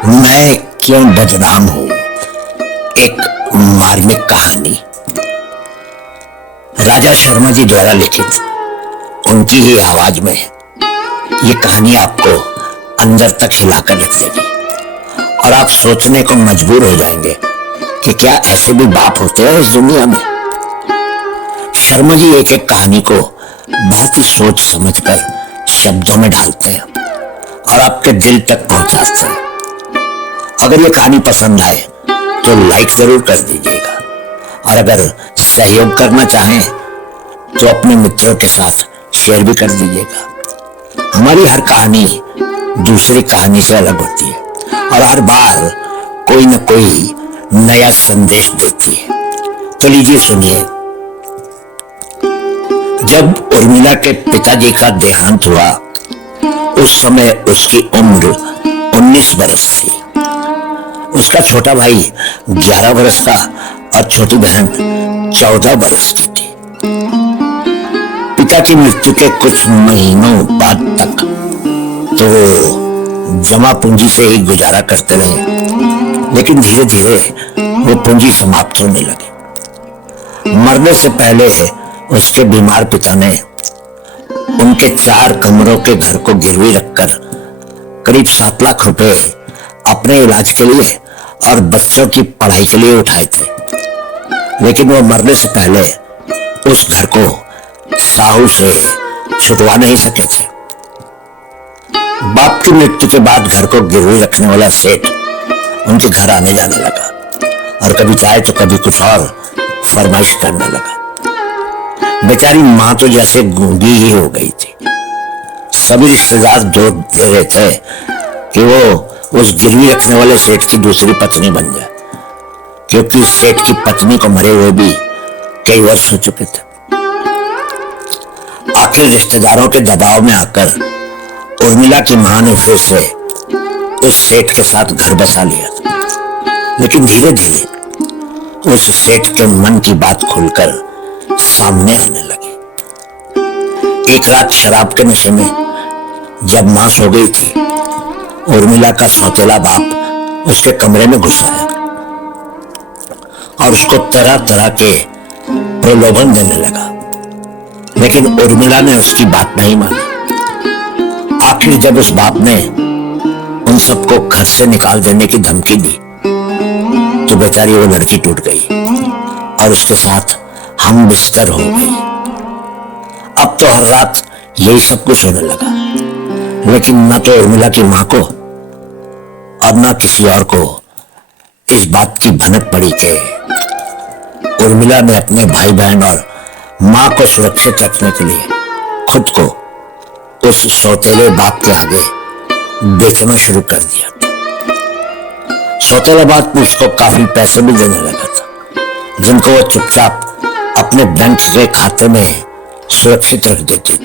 मैं क्यों बदनाम हूं, एक मार्मिक कहानी। राजा शर्मा जी द्वारा लिखित उनकी ही आवाज में ये कहानी आपको अंदर तक हिलाकर रख देगी और आप सोचने को मजबूर हो जाएंगे कि क्या ऐसे भी बाप होते हैं इस दुनिया में। शर्मा जी एक एक कहानी को बहुत ही सोच समझकर शब्दों में डालते हैं और आपके दिल तक पहुंचाते हैं। अगर ये कहानी पसंद आए तो लाइक जरूर कर दीजिएगा और अगर सहयोग करना चाहें तो अपने मित्रों के साथ शेयर भी कर दीजिएगा। हमारी हर कहानी दूसरी कहानी से अलग होती है और हर बार कोई न कोई नया संदेश देती है। तो लीजिए सुनिए। जब उर्मिला के पिताजी का देहांत हुआ उस समय उसकी उम्र 19 बरस थी। उसका छोटा भाई 11 बरस का और छोटी बहन 14 बरस की थी। पिता की मृत्यु के कुछ महीनों बाद तक तो वो जमा पूंजी से ही गुजारा करते रहे, लेकिन धीरे धीरे वो पूंजी समाप्त होने लगी। मरने से पहले उसके बीमार पिता ने उनके 4 कमरों के घर को गिरवी रखकर करीब 7 लाख रुपए अपने इलाज के लिए और बच्चों की पढ़ाई के लिए उठाए थे, लेकिन वो मरने से पहले उस घर को साहू से छुटवा नहीं सके थे। बाप की मृत्यु के बाद घर को गिरवी रखने वाला सेठ उनके घर आने जाने लगा और कभी चाहे तो कभी कुछ और फरमाइश करने लगा। बेचारी मां तो जैसे गूंगी ही हो गई थी। सभी रिश्तेदार दो दे रहे थे कि वो उस गिरवी रखने वाले सेठ की दूसरी पत्नी बन जाए, क्योंकि सेठ की पत्नी को मरे हुए भी कई वर्ष हो चुके थे। आखिर रिश्तेदारों के दबाव में आकर उर्मिला की मां ने फिर से उस सेठ के साथ घर बसा लिया था, लेकिन धीरे धीरे उस सेठ के मन की बात खुलकर सामने आने लगी। एक रात शराब के नशे में जब मां सो गई थी, उर्मिला का सौतेला बाप उसके कमरे में घुस आया और उसको तरह तरह के प्रलोभन देने लगा, लेकिन उर्मिला ने उसकी बात नहीं मानी। आखिर जब उस बाप ने उन सबको घर से निकाल देने की धमकी दी तो बेचारी वो लड़की टूट गई और उसके साथ हम बिस्तर हो गई। अब तो हर रात यही सब कुछ होने लगा, लेकिन न तो उर्मिला की मां को और न किसी और को इस बात की भनक पड़ी कि उर्मिला ने अपने भाई बहन और मां को सुरक्षित रखने के लिए खुद को उस सौतेले बाप के आगे बेचना शुरू कर दिया। सौतेला बाप उसको काफी पैसे भी देने लगा था, जिनको वो चुपचाप अपने बैंक के खाते में सुरक्षित रख देती थी।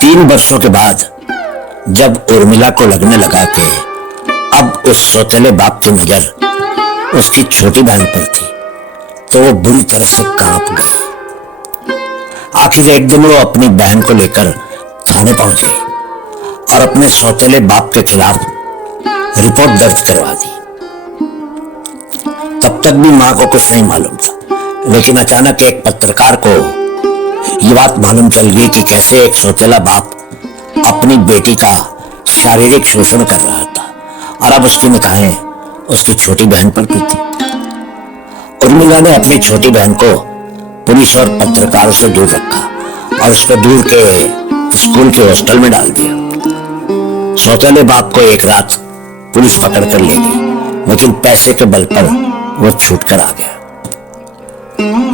3 वर्षों के बाद जब उर्मिला को लगने लगा कि अब उस सौतेले बाप की नजर उसकी छोटी बहन पर थी, तो वो बुरी तरह से कांप गई। आखिर एक दिन वो अपनी बहन को लेकर थाने पहुंच गई और अपने सौतेले बाप के खिलाफ रिपोर्ट दर्ज करवा दी। तब तक भी मां को कुछ नहीं मालूम था, लेकिन अचानक एक पत्रकार को ये बात मालूम चल गई कि कैसे एक सौतेला बाप अपनी बेटी का शारीरिक शोषण कर रहा था और अब उसकी निगाहें उसकी छोटी बहन पर भी थी। उर्मिला ने अपनी छोटी बहन को पुलिस और पत्रकारों से दूर रखा और उसको दूर के स्कूल के हॉस्टल में डाल दिया। सौतेले बाप को एक रात पुलिस पकड़ कर ले गई, लेकिन पैसे के बल पर वो छूट कर आ गया।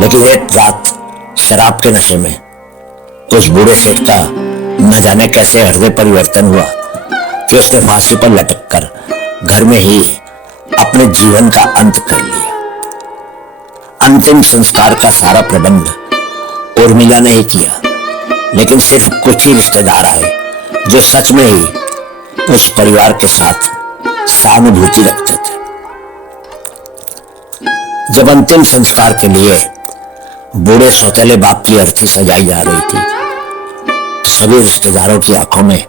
लेकिन एक रात शराब के नशे में उस बूढ़े सेठ का न जाने कैसे हृदय परिवर्तन हुआ कि उसने फांसी पर लटक कर घर में ही अपने जीवन का अंत कर लिया। अंतिम संस्कार का सारा प्रबंध उर्मिला ने ही किया, लेकिन सिर्फ कुछ ही रिश्तेदार आए जो सच में ही उस परिवार के साथ सहानुभूति रखते थे। जब अंतिम संस्कार के लिए बूढ़े सौतेले बाप की अर्थी सजाई जा रही थी, सभी रिश्तेदारों की आंखों में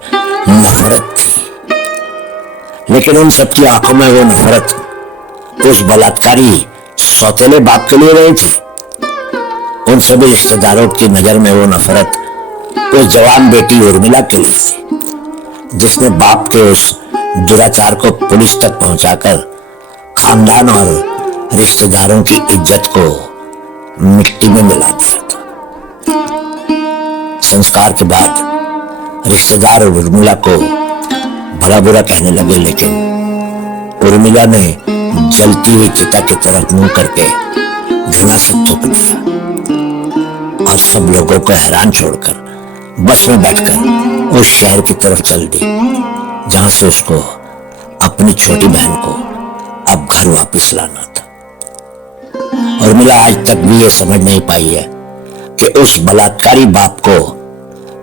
नफरत थी, लेकिन उन सबकी आंखों में वो नफरत उस बलात्कारी सौतेले बाप के लिए रही थी। उन सभी रिश्तेदारों की नजर में वो नफरत उस जवान बेटी उर्मिला के लिए थी, जिसने बाप के उस दुराचार को पुलिस तक पहुंचाकर खानदान और रिश्तेदारों की इज्जत को मिट्टी में मिला दिया था। संस्कार के बाद रिश्तेदार उर्मिला को भला बुरा कहने लगे, लेकिन उर्मिला ने जलती हुई चिता की तरफ मुंह करके घृणा से थूक दिया और सब लोगों को हैरान छोड़कर बस में बैठकर उस शहर की तरफ चल दी, जहां से उसको अपनी छोटी बहन को अब घर वापस लाना था। उर्मिला आज तक भी ये समझ नहीं पाई है कि उस बलात्कारी बाप को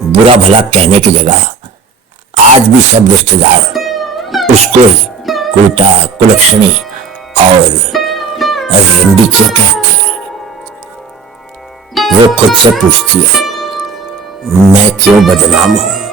बुरा भला कहने की जगह आज भी सब रिश्तेदार उसको कुलटा, कुलक्षणी और रंडी क्यों कहते हैं। वो खुद से पूछती है, मैं क्यों बदनाम हूं।